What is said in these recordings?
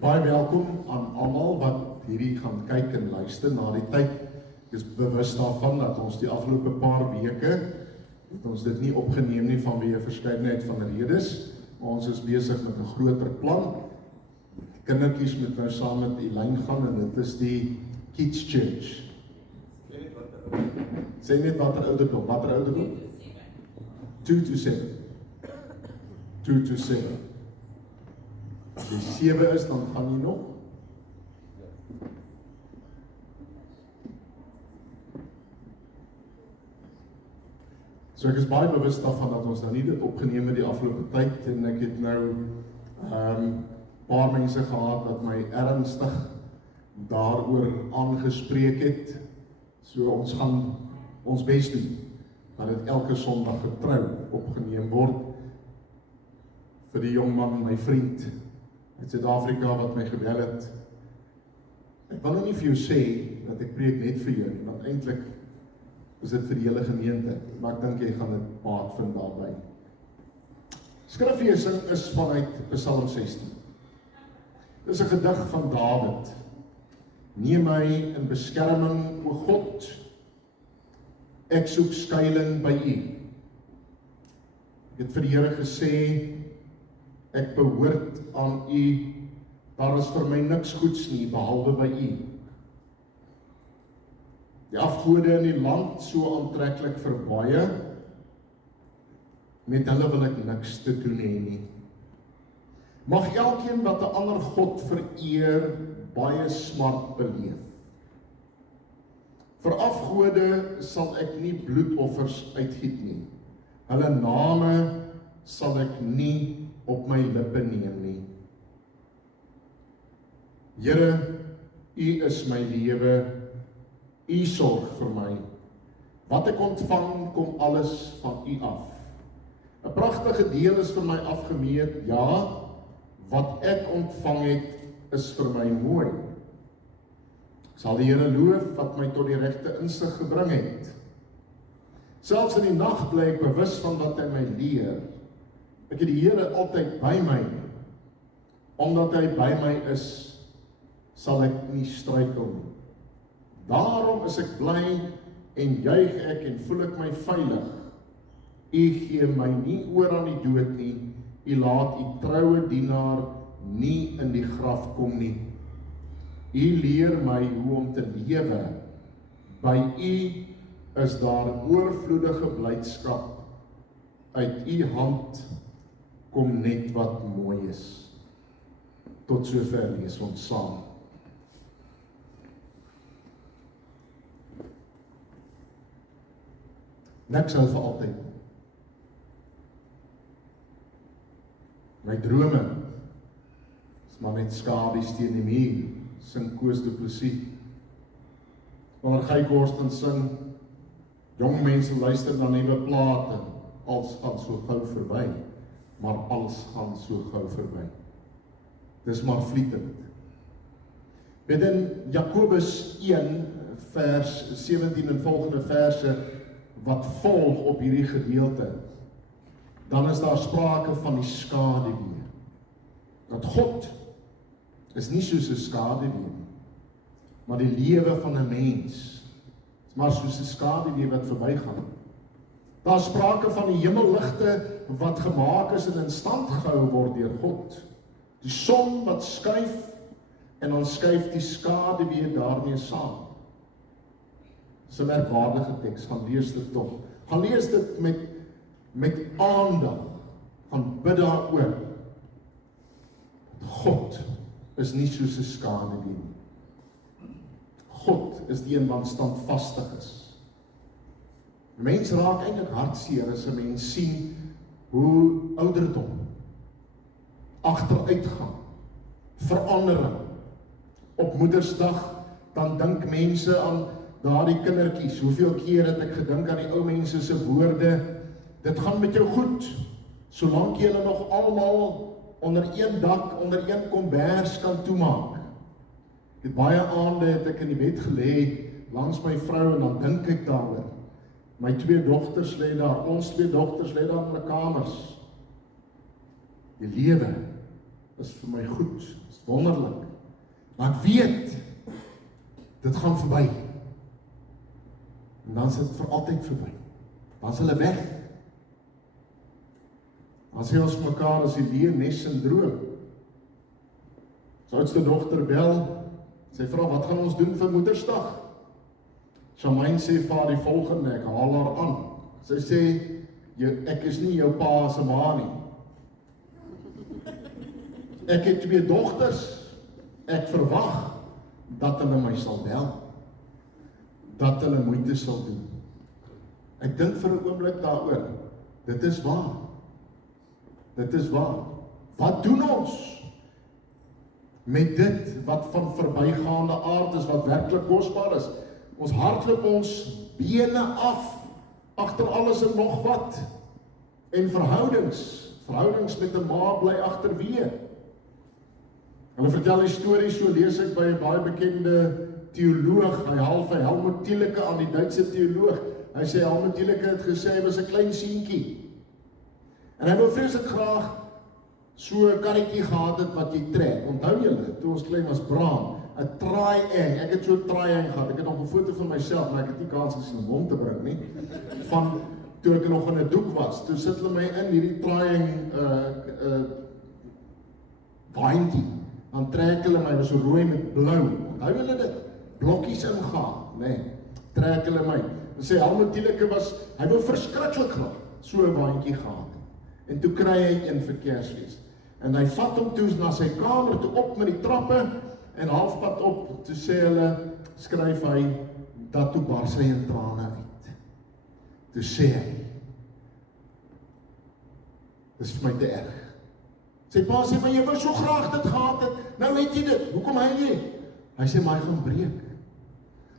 Baie welkom aan almal wat hierdie gaan kyk en luister na die tyd. Ek is bewus daarvan dat ons die afgelope paar weke het ons dit nie opgeneem nie vanweë 'n verskeidenheid van redes. Ons is besig met 'n groter plan. Die kindertjies moet nou saam met Elaine gaan en dit is die Kids Church. Sê net watter ouderdom? Watter ouderdom? 2 to 7. 2 to 7. As jy 7 is, dan gaan jy nog. So ek is baie bewus daarvan dat ons nou nie dit opgeneem het die afgelope tyd en ek het nou paar mense gehad wat my ernstig daaroor aangespreek het. So ons gaan ons bes doen dat dit elke Sondag getrou opgeneem word. Vir die jong man, my vriend uit Suid-Afrika wat my gebel het. Ek wil nou nie vir jou sê dat ek preek net vir jou nie, want eintlik is dit vir die hele gemeente, maar ek dink jy gaan dit baat vind daarby. Skriflesing is vanuit Psalm 16. Dit is 'n gedig van Dawid. Neem my in beskerming, o God, ek soek skuiling by U. Ek het vir die Here gesê, ek behoort aan U, daar is vir my niks goeds nie, behalwe by U. Die afgode in die land so aantreklik vir baie, met hulle wil ek niks te doen hê nie. Mag elkeen wat 'n ander God vereer, baie smart beleef. Vir afgode sal ek nie bloedoffers uitgiet nie. Hulle name sal ek nie op my lippe neem nie. Here, U is my lewe, U sorg vir my. Wat ek ontvang, kom alles van U af. 'n Pragtige deel is vir my afgemeet, ja, wat ek ontvang het, is vir my mooi. Sal die Here loof wat my tot die regte insig gebring het. Selfs in die nag bly ek bewus van wat hy my leer. Ek het die Here altyd by my. Omdat hy by my is, sal ek nie struikel nie. Daarom is ek bly en juig ek en voel ek my veilig. U gee my nie oor aan die dood nie. U laat U troue dienaar nie in die graf kom nie. U leer my hoe om te lewe. By U is daar oorvloedige blydskap. Uit U hand kom net wat mooi is. Tot sover lees ons saam. Niks hou vir altyd. My drome is maar net skadu's teen die muur, sing Koos Du Plessis. Wanneer Guy Korsten sing, jong mense luister na nuwe plate, alles gaan so gou verby, maar alles gaan so gou verby. Dis maar vlietend. Met in Jakobus 1 vers 17 en volgende verse wat volg op hierdie gedeelte, dan is daar sprake van die skaduwee. Dat God is nie soos 'n skaduwee nie, maar die lewe van 'n mens is maar soos 'n skaduwee wat verbygaan. Daar is sprake van die hemelligte wat gemaak is en in stand gehou word deur God. Die son wat skuif en dan skuif die skaduwee daarmee saam. Dis 'n merkwaardige teks, gaan lees dit tog. Gaan lees dit met aandag, gaan bid daaroor. God is nie soos 'n skaduwee nie. God is die een wat standvastig is. Mense raak eintlik hartseer as 'n mens sien hoe ouderdom agteruit gaan, verandering. Op Moedersdag dan dink mense aan daardie kindertjies. Hoeveel keer het ek gedink aan die ou mense se woorde, dit gaan met jou goed, solank jy hulle nog almal onder een dak, onder een kombers kan toemaak. Ek het baie aande het ek in die bed gelê langs my vrou en dan dink ek daaroor. My 2 dogters lê daar, ons 2 dogters lê daar in hulle kamers. Die lewe is vir my goed, is wonderlik. Maar ek weet, dit gaan verby. En dan is dit vir altyd verby. Dan is hulle weg. Dan sê ons vir mekaar as die leeunes-sindroom. Sy oudste dogter bel, sy vra, wat gaan ons doen vir Moedersdag? Shamaine sê vir haar die volgende, ek haal haar aan. Sy sê, ek is nie jou pa se ma nie. Ek het 2 dogters, ek verwag dat hulle my sal bel, dat hulle moeite sal doen. Ek dink vir 'n oomblik daaroor, dit is waar. Dit is waar. Wat doen ons met dit wat van verbygaande aard is, wat werklik kosbaar is? Ons hardloop ons bene af, agter alles en nog wat. En verhoudings met 'n ma bly agterweë. Hulle vertel die storie, so lees ek by 'n baie bekende teoloog, hy Helmut Thielicke aan die Duitse teoloog. Hy sê Helmut Thielicke het gesê hy was 'n klein seentjie. En hy wou vreeslik graag so 'n karretjie gehad het wat jy trek. Onthou julle, toe ons klein was, Braam, 'n traaieng. Ek het so 'n traaieng gehad. Ek het nog 'n foto van myself, maar ek het nie kans gesien om hom te bring nie. Van toe ek nog in 'n doek was. Toe sit hulle my in hierdie traaieng waantjie. Dan trek hulle my, was so rooi met blou. Onthou julle dit? Blokkies ingaan, nee. Trek hulle my. En sê Helmut Thielicke hy wou verskriklik graag so 'n waantjie gehad. En toe kry hy een vir Kersfees. En hy vat hom toe na sy kamer toe op met die trappe en halfpad op, toe sê hulle, skryf hy, dat toe bars hy in trane uit. Toe sê hy, dis vir my te erg. Sy pa sê, maar jy wou so graag dit gehad het, nou weet jy dit, hoekom hy jy? Hy sê, maar hy gaan breek.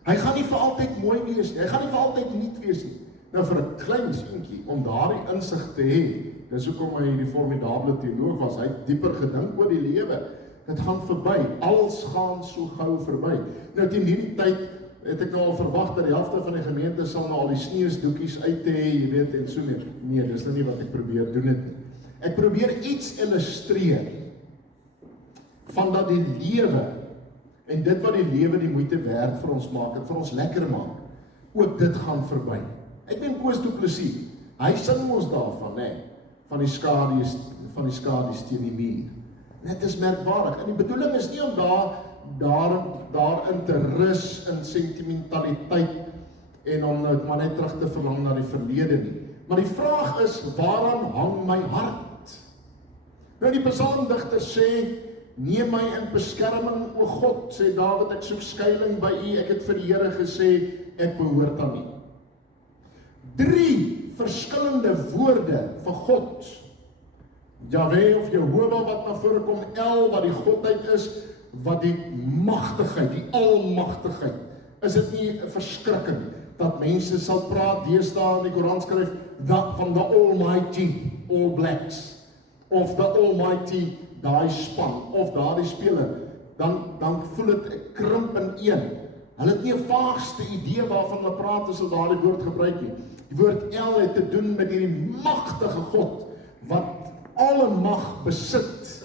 Hy gaan nie vir altyd mooi wees nie, hy gaan nie vir altyd nuut wees nie. Nou vir 'n klein seentjie, om daardie insig te hê, dis hoekom hy die formidable teoloog was, hy het dieper gedink oor die lewe. Dit gaan verby, alles gaan so gou verby. Nou teen hierdie tyd het ek nou al verwag dat die helfte van die gemeente sal nou al die sneeusdoekies uit te hê, jy weet, en so net. Nee, dis nou nie wat ek probeer doen het nie. Ek probeer iets illustreer van dat die lewe en dit wat die lewe die moeite werd vir ons maak en vir ons lekker maak, ook dit gaan verby. Ek neem Koos Du Plessis, hy sing ons daarvan, nee, van die skadu's teen die muur. Dit is merkwaardig. En die bedoeling is nie om daarin te rus in sentimentaliteit en om nou maar net terug te verlang na die verlede nie. Maar die vraag is, waaraan hang my hart? Nou die psalmdigter sê, neem my in beskerming, o God, sê Dawid, ek soek skuiling by U, ek het vir die Here gesê, ek behoort aan U. 3 verskillende woorde vir God. Jahwe of Jehovah wat na vore kom, El wat die godheid is, wat die magtigheid, die almagtigheid. Is dit nie 'n verskrikking dat mense sal praat, deesdae in die Koran skryf, van the Almighty, All Blacks, of the Almighty, daai span, of daai speler, dan voel dit krimp in een. Hulle het nie 'n vaagste idee waarvan hulle praat as hulle daardie woord gebruik nie. Die woord El het te doen met hierdie magtige God, wat alle mag besit,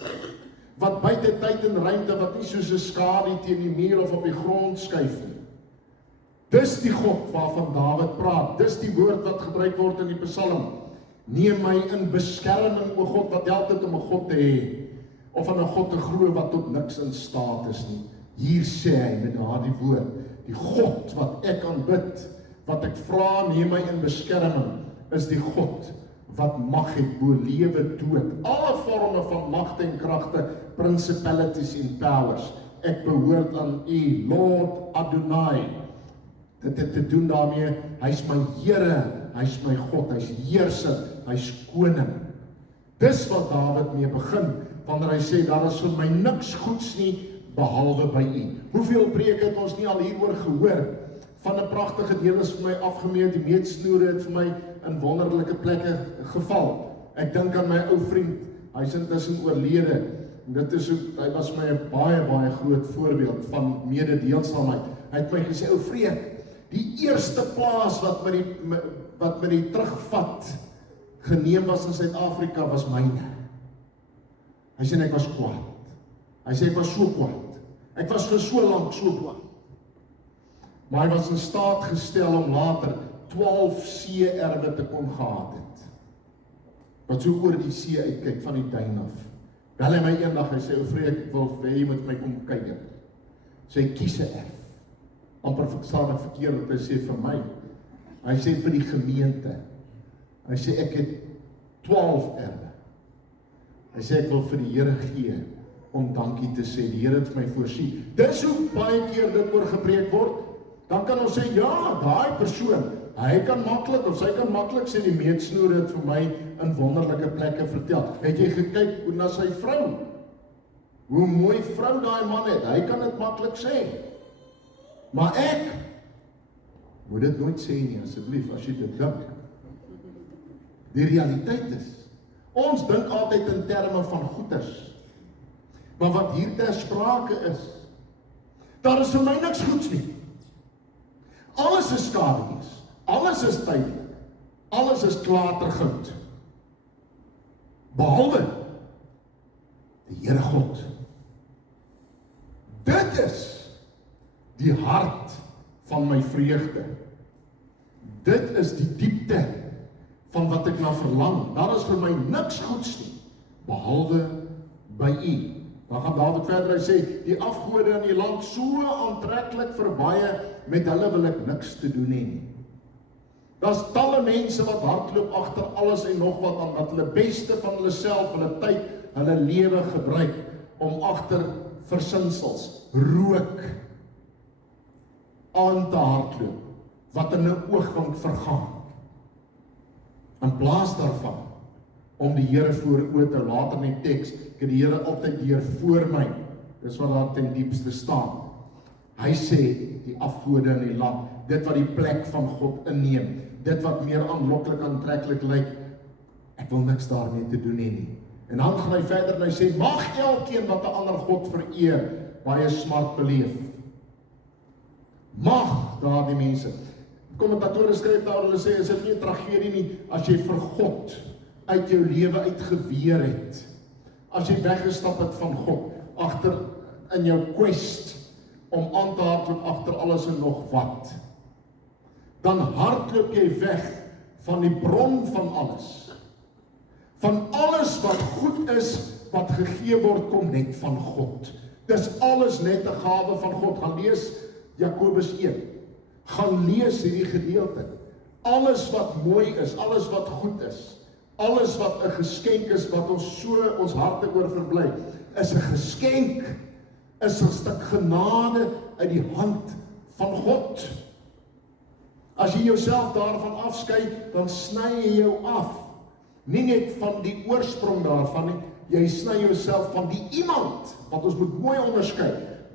wat buite tyd en ruimte, wat nie soos 'n skadu teen die muur of op die grond skuif nie. Dis die God waarvan Dawid praat, dis die woord wat gebruik word in die Psalm. Neem my in beskerming, o God, wat help dit om 'n God te hê, of aan 'n God te glo wat tot niks in staat is nie. Hier sê hy met daardie woord, die God wat ek aanbid, wat ek vra, neem my in beskerming, is die God wat mag het bo lewe dood. Alle forme van magte en kragte, principalities en powers. Ek behoort aan U, Lord Adonai. Dit het te doen daarmee, hy's my Here, hy's my God, hy's heerser, hy's koning. Dis wat Dawid mee begin, wanneer hy sê, daar is vir my niks goeds nie, behalwe by U. Hoeveel preke het ons nie al hieroor gehoor? Van 'n pragtige deel is vir my afgemeet, die meetsnoere het vir my in wonderlike plekke geval. Ek dink aan my ou vriend, hy's intussen oorlede. En dit is hy was my 'n baie groot voorbeeld van mededeelsaamheid. Hy het my gesê, ou vriend, die eerste plaas wat met die terugvat geneem was in Suid-Afrika was myne. Hy sê ek was kwaad. Hy sê, ek was so kwaad. Ek was vir so lank so kwaad. Maar hy was in staat gestel om later 12 see-erwe te kon gehad het. Wat so oor die see uitkyk van die duin af. Bel hy my eendag, hy sê, Oufrey, ek wil jy moet my kom kyk. Sê, kies 'n erf. Amper verstaan ek verkeerd wat hy sê vir my. Hy sê vir die gemeente. Hy sê, ek het 12 erwe. Hy sê, ek wil vir die Here gee, om dankie te sê, die Here het vir my voorsien. Dis hoe baie keer dit oor gepreek word, dan kan ons sê, ja, daai persoon, hy kan maklik, of sy kan maklik sê, die meetsnoer het vir my in wonderlike plekke vertel. Het jy gekyk na sy vrou? Hoe mooi vrou daai man het, hy kan dit maklik sê. Maar ek, moet dit nooit sê nie, asseblief, as jy dit dink. Die realiteit is, ons dink altyd in terme van goeders. Maar wat hier ter sprake is, daar is vir my niks goeds nie. Alles is skaduwees, alles is tydelik, alles is klatergoud. Behalwe die Here God. Dit is die hart van my vreugde. Dit is die diepte van wat ek na verlang. Daar is vir my niks goeds nie, behalwe by U. Dan gaan Dawid verder, hy sê, die afgode in die land so aantreklik vir baie, met hulle wil ek niks te doen hê nie. Daar's talle mense wat hardloop agter alles en nog wat aan, dat hulle beste van hulle self, hulle tyd, hulle lewe gebruik, om agter versinsels, rook, aan te hardloop, wat in 'n oogwink vergaan. In plaas daarvan, om die Here voor oë te laat in die teks, ek het die Here altyd hier voor my, dis wat daar ten diepste staan. Hy sê, die afgode in die land, dit wat die plek van God inneem, dit wat meer aanloklik aantreklik lyk, ek wil niks daarmee te doen hê nie. En dan gaan hy verder en hy sê, mag elkeen wat 'n ander God vereer, baie smart beleef. Mag daardie mense. Kommentatore skryf daar, hulle sê, is dit nie 'n tragedie nie, as jy vir God uit jou lewe uitgeweer het, as jy weggestap het van God, agter in jou quest, om aan te hardloop agter alles en nog wat, dan hardloop jy weg van die bron van alles. Van alles wat goed is, wat gegee word, kom net van God. Dis alles net 'n gawe van God. Gaan lees Jakobus 1. Gaan lees hierdie gedeelte. Alles wat mooi is, alles wat goed is, alles wat 'n geskenk is, wat ons so ons harte oor verbly, is 'n geskenk, is 'n stuk genade uit die hand van God. As jy jouself daarvan afskei, dan sny jy jou af. Nie net van die oorsprong daarvan nie, jy sny jouself van die iemand, wat ons moet mooi onderskei.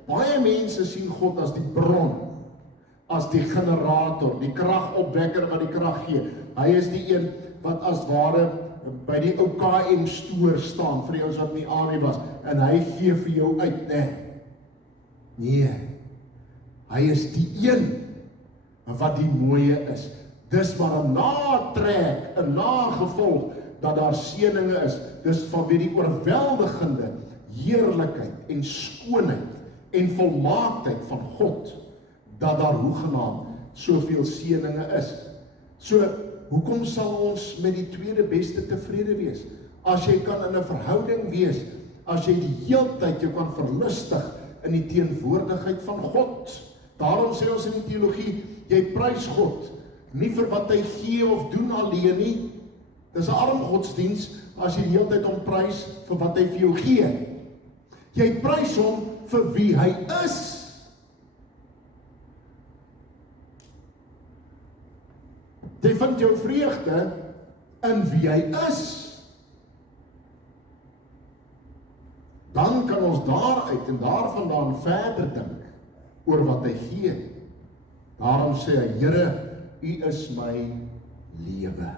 Baie mense sien God as die bron, as die generator, die kragopwekker wat die krag gee. Hy is die een wat as ware by die ou KM stoor staan, vir die ouens wat nie aan was, en hy gee vir jou uit, nee, hy is die een, wat die mooie is. Dis maar 'n natrek, 'n nagevolg, dat daar seëninge is. Dis vanweë die oorweldigende heerlikheid en skoonheid en volmaaktheid van God, dat daar hoegenaamd soveel seëninge is. So, hoekom sal ons met die tweede beste tevrede wees? As jy kan in 'n verhouding wees, as jy die heeltyd jou kan verlustig in die teenwoordigheid van God. Daarom sê ons in die teologie, jy prys God, nie vir wat hy gee of doen alleen nie. Dis 'n arm godsdiens as jy die hele tyd hom prys vir wat hy vir jou gee. Jy prys hom vir wie hy is. Jy vind jou vreugde in wie hy is. Dan kan ons daaruit en daarvandaan verder dink oor wat hy gee. Daarom sê hy, Here, U is my lewe.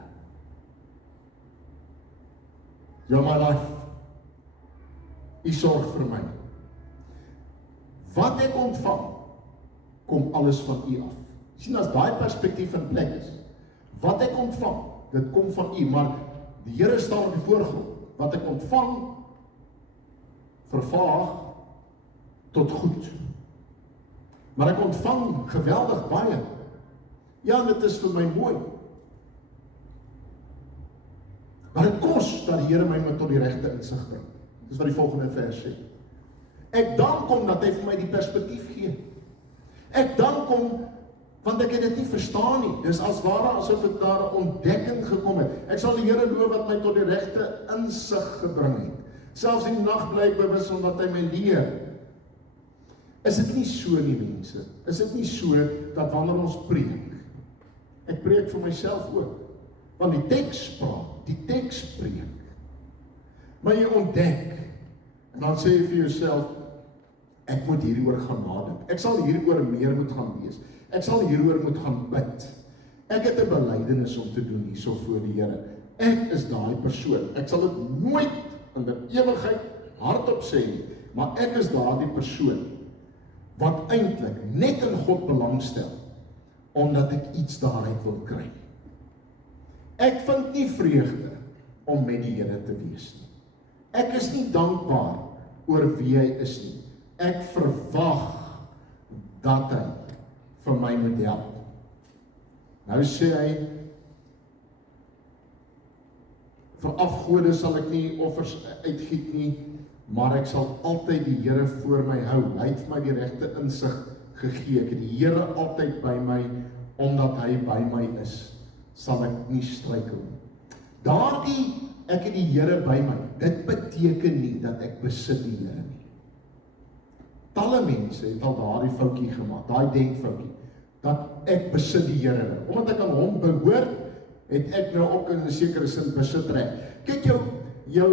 You're my life. U sorg vir my. Wat ek ontvang, kom alles van U af. Sien, as daai perspektief in plek is, wat ek ontvang, dit kom van U, maar die Here staan op die voorgrond. Wat ek ontvang, vervaag, tot goed. Maar ek ontvang geweldig baie. Ja, dit is vir my mooi. Maar dit kos dat die Here my met tot die regte insig bring. Dis wat die volgende vers sê. Ek dank hom dat hy vir my die perspektief gee. Ek dank hom want ek het dit nie verstaan nie. Dis as ware asof dit daar 'n ontdekking gekom het. Ek sal die Here loof wat my tot die regte insig gebring het. Selfs in die nag bly ek bewus omdat hy my leer. Is dit nie so nie, mense? Is dit nie so dat wanneer ons preek, ek preek vir myself ook, want die teks praat, die teks preek, maar jy ontdek, en dan sê jy vir jouself, ek moet hieroor gaan nadink, ek sal hieroor meer moet gaan lees, ek sal hieroor moet gaan bid, ek het 'n belydenis om te doen hierso voor die Here, ek is daai persoon, ek sal dit nooit in die ewigheid hardop sê nie, maar ek is daardie persoon, wat eintlik net in God belangstel, omdat ek iets daaruit wil kry. Ek vind nie vreugde om met die Here te wees nie. Ek is nie dankbaar oor wie hy is nie. Ek verwag dat hy vir my moet help. Nou sê hy, vir afgode sal ek nie offers uitgiet nie, maar ek sal altyd die Here voor my hou. Hy het vir my die regte insig gegee. Ek het die Here altyd by my, omdat hy by my is, sal ek nie struikel nie. Daardie, ek het die Here by my, dit beteken nie dat ek besit die Here nie. Talle mense het al daardie foutjie gemaak, daai denkfoutjie, dat ek besit die Here. Omdat ek aan hom behoort, het ek nou ook in 'n sekere sin besit reg. Kyk jou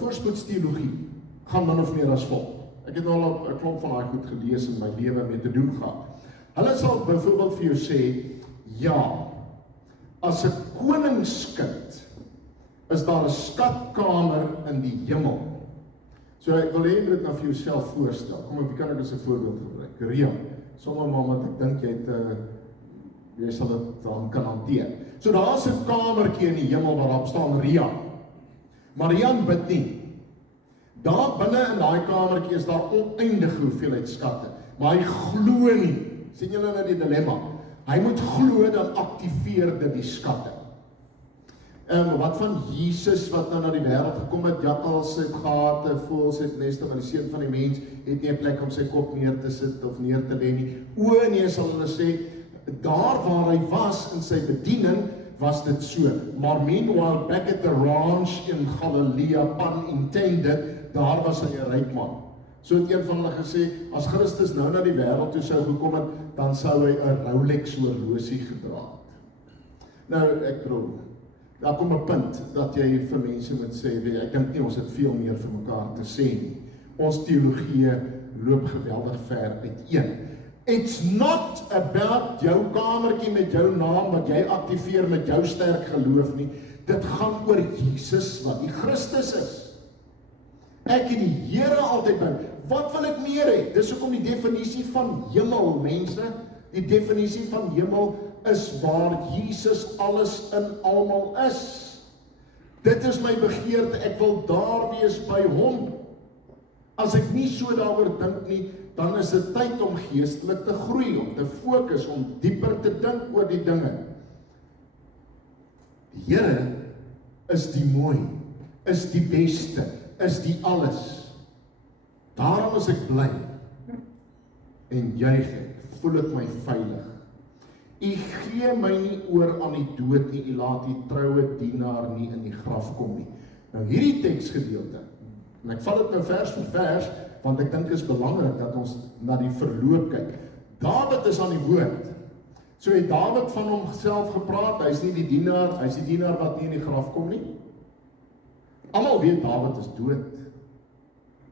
voorspoedsteologie gaan min of meer as volg. Ek het nou al 'n klomp van daai goed gelees in my lewe mee te doen gehad. Hulle sal byvoorbeeld vir jou sê, ja, as 'n koningskind is daar 'n skatkamer in die hemel. So ek wil hê jy moet dit nou vir jouself voorstel. Kom ek kan ek as 'n voorbeeld gebruik. Ria, sommer maar want ek dink jy sal dit dan kan hanteer. So daar's 'n kamertjie in die hemel waar daar staan Ria. Marian bid nie. Daar binne in daai kamertjie is daar oneindige hoeveelheid skatte, maar hy glo nie. Sien julle nou die dilemma? Hy moet glo, dan aktiveer dit die skatte. Wat van Jesus wat nou na die wêreld gekom het, jakkals het gate, voëls het neste, maar die seun van die mens het nie 'n plek om sy kop neer te sit of neer te lê nie. O nee, sal hulle sê, daar waar hy was in sy bediening, was dit so. Maar meanwhile, back at the ranch in Galilee, pun intended, daar was hy 'n ryk man. So het een van hulle gesê, as Christus nou na die wêreld toe sou gekom het, dan sou hy 'n Rolex horlosie gedra het. Nou, ek bedoel, daar kom 'n punt dat jy vir mense moet sê, weet jy, ek dink nie ons het veel meer vir mekaar te sê nie. Ons teologie loop geweldig ver uiteen. It's not about jou kamertjie met jou naam wat jy aktiveer met jou sterk geloof nie. Dit gaan oor Jesus wat die Christus is. Ek het die Here altyd by. Wat wil ek meer hê? Dis hoekom die definisie van hemel, mense, die definisie van hemel is waar Jesus alles in almal is. Dit is my begeerte, ek wil daar wees by hom. As ek nie so daaroor dink nie, dan is dit tyd om geestelik te groei, om te fokus, om dieper te dink oor die dinge. Die Here is die mooi, is die beste, is die alles. Daarom is ek bly en juig ek, voel ek my veilig. U gee my nie oor aan die dood nie, u laat die troue dienaar nie in die graf kom nie. Nou hierdie teksgedeelte, en ek val dit nou vers vir vers, want ek dink dit is belangrik dat ons na die verloop kyk. Dawid is aan die woord. So het Dawid van homself gepraat, hy is nie die dienaar, hy is die dienaar wat nie in die graf kom nie. Almal weet Dawid is dood.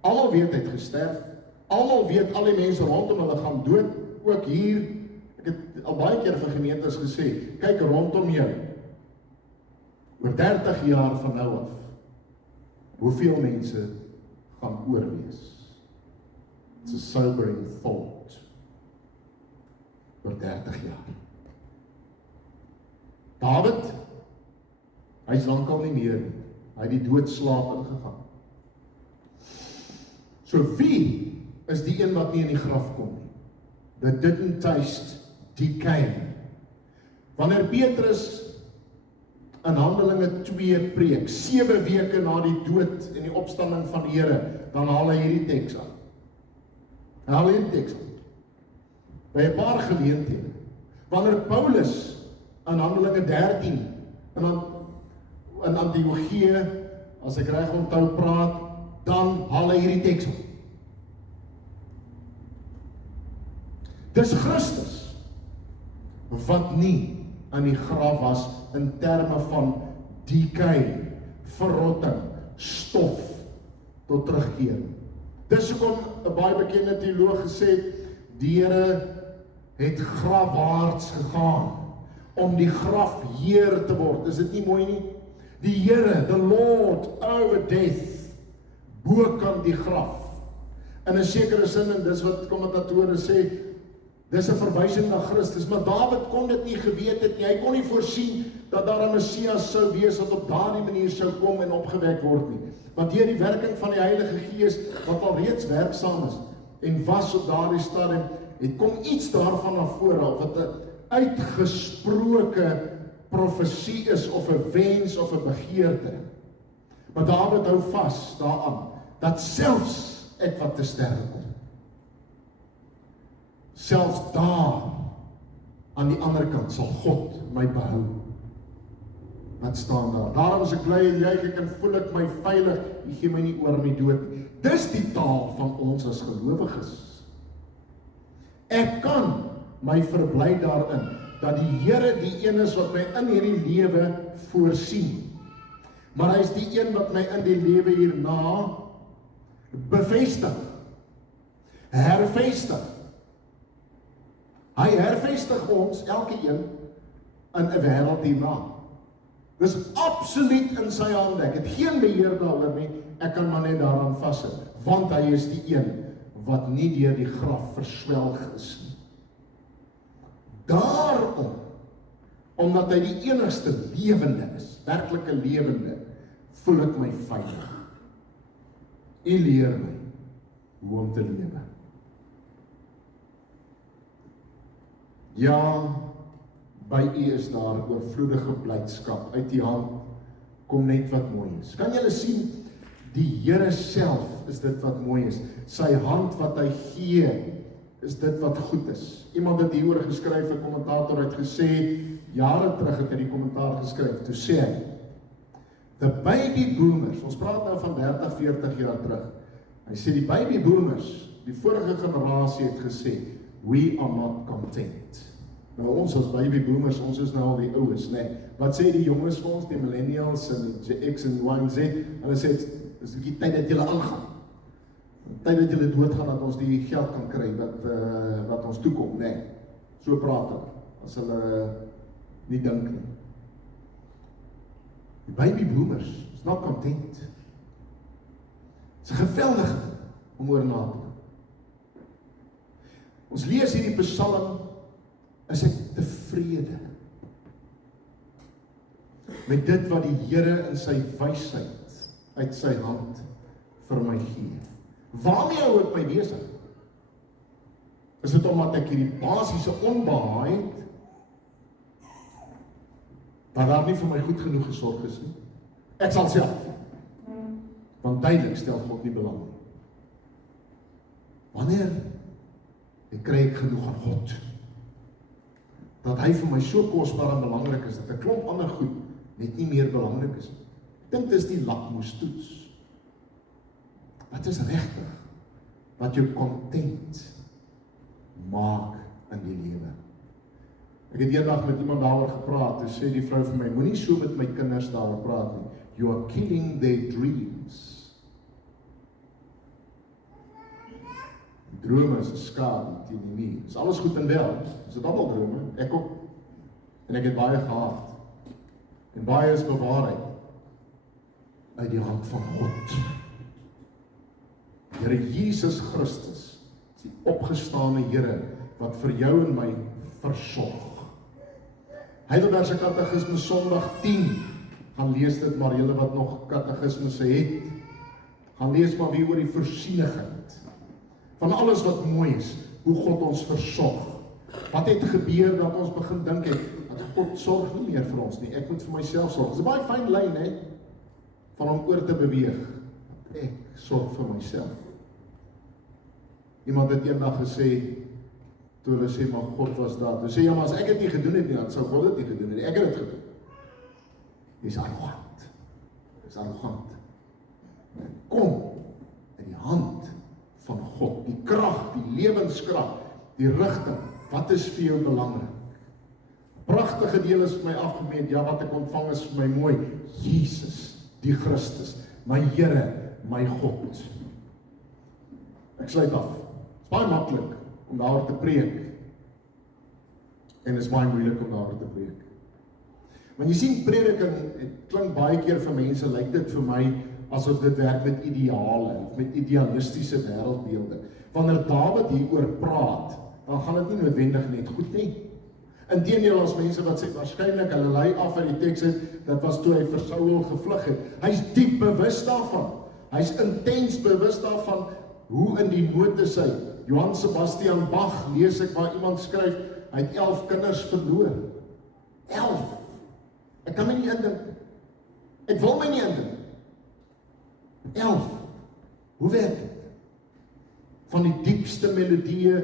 Almal weet hy het gesterf. Almal weet, al die mense rondom hulle gaan dood, ook hier. Ek het al baie keer vir gemeentes gesê, kyk rondom jou. Oor 30 jaar van nou af, hoeveel mense gaan oorwees? It's a sobering thought. Oor 30 jaar. Dawid, hy is lankal nie meer nie. Hy het die doodslaap ingegaan. So wie is die een wat nie in die graf kom nie. That didn't taste decay. Wanneer Petrus in Handelinge 2 preek, 7 weke na die dood en die opstanding van die Here, dan haal hy hierdie teks aan. Hy haal hierdie teks aan. By 'n paar geleenthede. Wanneer Paulus in Handelinge 13 in Antiochië, as ek reg onthou praat, dan haal hy hierdie teks aan. Dis Christus wat nie in die graf was in terme van decay, verrotting, stof tot terugkeer. Dis hoekom 'n baie bekende teoloog gesê het, die Here het grafwaarts gegaan om die graf heer te word. Is dit nie mooi nie? Die Here, the Lord over death, bo kan die graf. In 'n sekere sin, en dis wat kommentatore sê, dis 'n verwysing na Christus, maar Dawid kon dit nie geweet het nie. Hy kon nie voorsien dat daar 'n Messias sou wees wat op daardie manier sou kom en opgewek word nie. Want deur die werking van die Heilige Gees wat al reeds werksaam is en was op daardie stadium, het kom iets daarvan na vore of wat 'n uitgesproke profesie is of 'n wens of 'n begeerte. Maar Dawid hou vas daaraan dat selfs ek wat te sterwe kom, selfs daar aan die ander kant sal God my behou. Wat staan daar? Daarom is ek bly en juig, ek kan voel ek my veilig, U gee my nie oor aan die dood nie. Dis die taal van ons as gelowiges. Ek kan my verbly daarin dat die Here die een is wat my in hierdie lewe voorsien. Maar hy is die een wat my in die lewe hierna bevestig, hervestig. Hy hervestig ons, elke een, in 'n wêreld hierna. Dis absoluut in sy hande. Ek het geen beheer daaroor nie, ek kan maar net daaraan vashou, want hy is die een wat nie deur die graf verswelg is nie. Daarom, omdat hy die enigste lewende is, werklike lewende, voel ek my veilig. U leer my hoe om te lewe. Ja, by U is daar oorvloedige blydskap. Uit die hand kom net wat mooi is. Kan julle sien, die Here self is dit wat mooi is. Sy hand wat hy gee, is dit wat goed is. Iemand het hieroor geskryf, 'n kommentator het gesê, jare terug het hy die kommentaar geskryf, toe sê hy, the baby boomers, ons praat nou van 30, 40 jaar terug, hy sê die baby boomers, die vorige generasie het gesê, we are not content. Nou ons as baby boomers, ons is nou al die oues, nee. Wat sê die jonges vir ons, die millennials en die X en Y en Z, hulle sê, dis die tyd dat julle aangaan. Tyd dat julle doodgaan, dat ons die geld kan kry, wat ons toekom, nee. So praat hulle, as hulle nie dink nie. Die baby boomers is not content. Dit is geweldig om oor na te dink. Ons lees hierdie Psalm, is ek tevrede met dit wat die Here in sy wysheid uit sy hand vir my gee. Waarmee hou ek my besig? Is dit omdat ek hierdie basiese onbehaag het, dat daar nie vir my goed genoeg gesorg is nie? Ek sal self, want duidelik stel God nie belang nie. Wanneer ek kry ek genoeg aan God, dat hy vir my so kosbaar en belangrik is, dat 'n klomp ander goed net nie meer belangrik is. Ek dink dis die lakmoestoets. Wat is regtig wat jou content maak in die lewe? Ek het eendag met iemand daaroor gepraat, en sê die vrou vir my, moenie so met my kinders daaroor praat nie. You are killing their dreams. Die drome is 'n skadu teen die muur. Is alles goed en wel? Is dit almal drome? Ek ook. En ek het baie gehad. En baie is bewaarheid uit die hand van God. Here Jesus Christus is die opgestane Here wat vir jou en my versorg. Heidelbergse Katekisme Sondag 10, gaan lees dit maar, julle wat nog katekismes het, gaan lees maar weer oor die voorsienigheid van alles wat mooi is, hoe God ons versorg. Wat het gebeur dat ons begin dink het, dat God sorg nie meer vir ons nie, ek moet vir myself sorg. Dit is 'n baie fyn lyn, hè, van om oor te beweeg. Ek sorg vir myself. Iemand het eendag gesê, toe hulle sê, maar God was daar. Toe sê, ja, maar as ek het nie gedoen het nie, dan sou God dit nie gedoen het. Ek het dit gedoen. Dis arrogant. Dis arrogant. Kom in die hand van God, die krag, die lewenskrag, die rigting. Wat is vir jou belangrik? Pragtige deel is vir my afgemeet, ja, wat ek ontvang is vir my mooi. Jesus, die Christus, my Here, my God. Ek sluit af. Het is baie maklik om daar te preek. En is baie moeilik om daar te preek. Want jy sien, prediking, het klink baie keer vir mense, lyk dit vir my, asof dit werk met ideale, met idealistiese wêreldbeelde. Wanneer Dawid hieroor praat, dan gaan dit nie noodwendig net goed nie. Inteendeel, as mense wat sê, waarskynlik, hulle lei af uit die teks het, dat was toe hy vir Saul gevlug het. Hy's diep bewus daarvan. Hy's intens bewus daarvan, hoe in die nood is hy. Johann Sebastian Bach, lees ek waar iemand skryf, hy het 11 kinders verloor. 11! Ek kan my nie indink. Ek wil my nie indink. 11. Hoe werk dit? Van die diepste melodieë,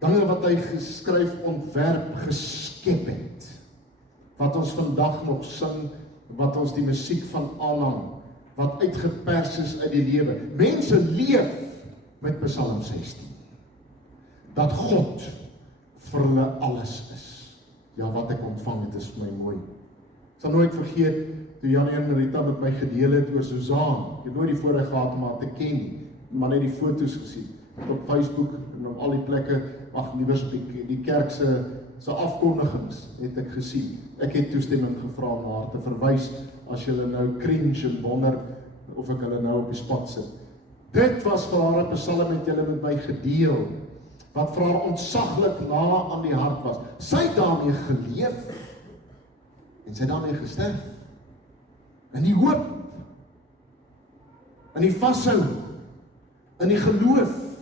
dinge wat hy geskryf, ontwerp, geskep het. Wat ons vandag nog sing, wat ons die musiek van aanhang, wat uitgepers is uit die lewe. Mense leef met Psalm 16. Dat God vir hulle alles is. Ja, wat ek ontvang het is vir my mooi. Ek sal nooit vergeet, toe Jan en Rita met my gedeel het oor Suzaan. Ek het nooit die voorreg gehad om haar te ken nie, maar net die foto's gesien. Op Facebook en op al die plekke, liewers op die kerk se afkondigings het ek gesien. Ek het toestemming gevra om haar te verwys, as julle nou cringe en wonder, of ek hulle nou op die spot sit. Dit was vir haar 'n psalm met julle met my gedeel, wat vir haar ontsaglik na aan die hart was. Sy het daarmee geleef, en sy het daarmee gesterf. In die hoop, in die vashou, in die geloof,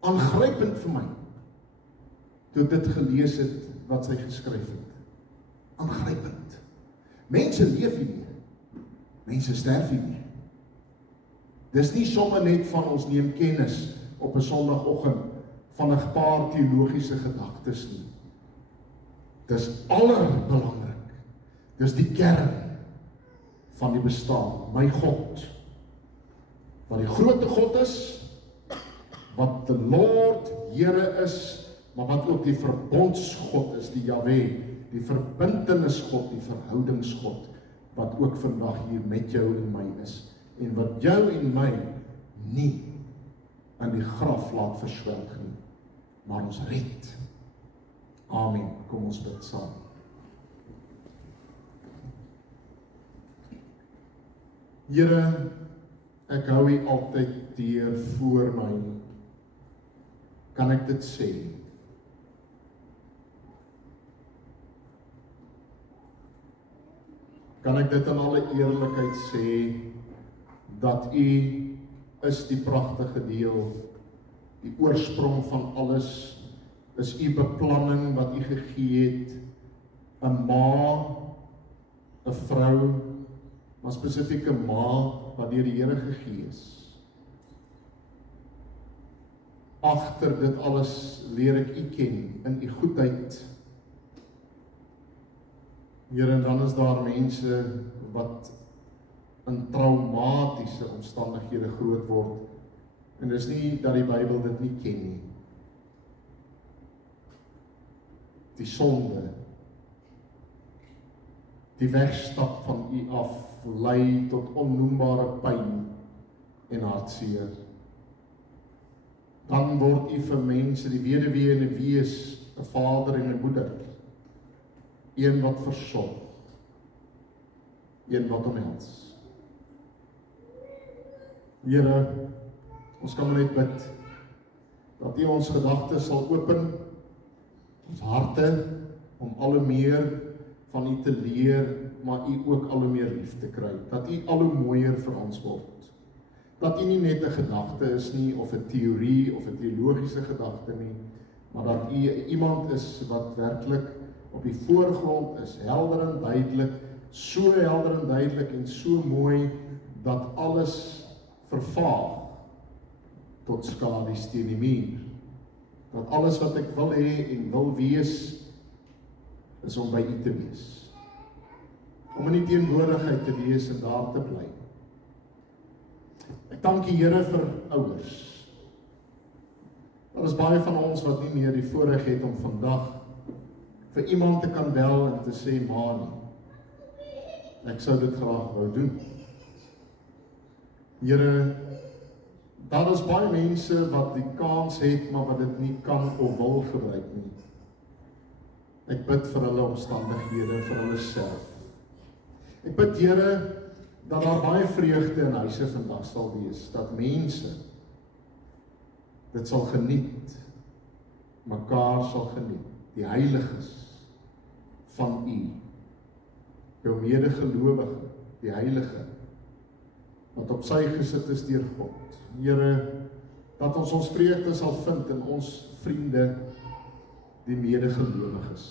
aangrypend vir my, toe ek dit gelees het, wat sy geskryf het. Aangrypend. Mense leef nie meer. Mense sterf nie meer. Dis nie sommer net van ons neem kennis op 'n Sondagoggend van 'n paar teologiese gedagtes nie. Dis allerbelangrik. Dis die kern van die bestaan. My God, wat die grote God is, wat die Lord, Here is, maar wat ook die verbondsgod is, die Jahwe, die verbintenisgod, die verhoudingsgod, wat ook vandag hier met jou en my is, en wat jou en my nie in die graf laat verswelg nie, maar ons red. Amen. Kom ons bid saam. Here, ek hou U altyd deur voor my. Kan ek dit sê? Kan ek dit in alle eerlikheid sê, dat U is die pragtige deel, die oorsprong van alles, is U beplanning wat U gegee het, 'n ma, 'n vrou, maar spesifieke ma, wat deur die Here gegee is. Agter dit alles leer ek U ken, in U goedheid. Here, en dan is daar mense wat in traumatiese omstandighede groot word, en dis nie dat die Bybel dit nie ken nie. Die sonde, die wegstap van U af, lei tot onnoembare pyn en hartseer. Dan word U vir mense, die weduwee en die wees, 'n vader en 'n moeder, een wat versorg, een wat omhels. Here, ons kan net bid, dat U ons gedagtes sal open, ons harte, om al hoe meer van U te leer, maar U ook al hoe meer lief te kry, dat U al hoe mooier vir ons word. Dat U nie net 'n gedagte is nie, of 'n teorie, of 'n teologiese gedagte nie, maar dat U iemand is wat werklik op die voorgrond is, helder en duidelik, so helder en duidelik en so mooi, dat alles vervaag tot skadies teen die muur. Dat alles wat ek wil hê en wil wees, is om by U te wees. Om in die teenwoordigheid te wees en daar te bly. Ek dank die Here vir ouers. Daar is baie van ons wat nie meer die voorreg het om vandag vir iemand te kan bel en te sê, ma nie. Ek sou dit graag wou doen. Here, daar is baie mense wat die kans het, maar wat dit nie kan of wil gebruik nie. Ek bid vir hulle omstandighede, vir hulle self. Ek bid, Here, dat daar baie vreugde in huise vandag sal wees, dat mense dit sal geniet, mekaar sal geniet, die heiliges van U, jou medegelowige, die heilige, wat op sy gesit is deur God. Here, dat ons vreugde sal vind in ons vriende, die medegelowiges.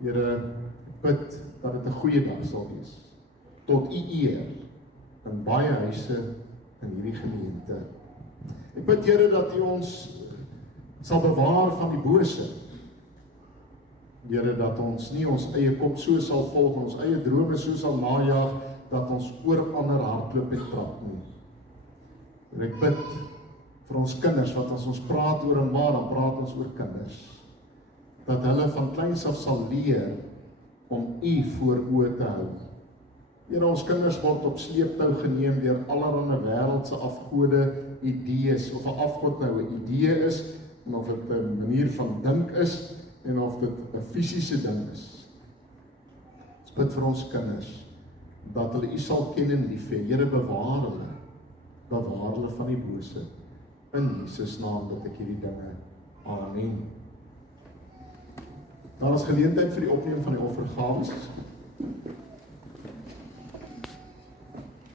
Here, ek bid dat dit 'n goeie dag sal wees, tot U eer, in baie huise in hierdie gemeente. Ek bid, Here, dat U ons sal bewaar van die bose. Here, dat ons nie ons eie kop so sal volg, ons eie drome so sal najag, dat ons oor ander hardloop en trap nie. En ek bid vir ons kinders, wat as ons praat oor 'n ma, dan praat ons oor kinders. Dat hulle van kleins af sal leer om U voor oë te hou. Here, ons kinders word op sleeptou geneem deur allerlei wêreldse afgode, idees, of 'n afgod nou 'n idee is, en of dit 'n manier van dink is, en of dit 'n fisiese ding is. Ons bid vir ons kinders, dat hulle U sal ken en lief hê. Here, bewaar hulle van die bose. In Jesus naam dat ek hierdie dinge. Amen. Daar is geleentheid vir die opneem van die offergawes.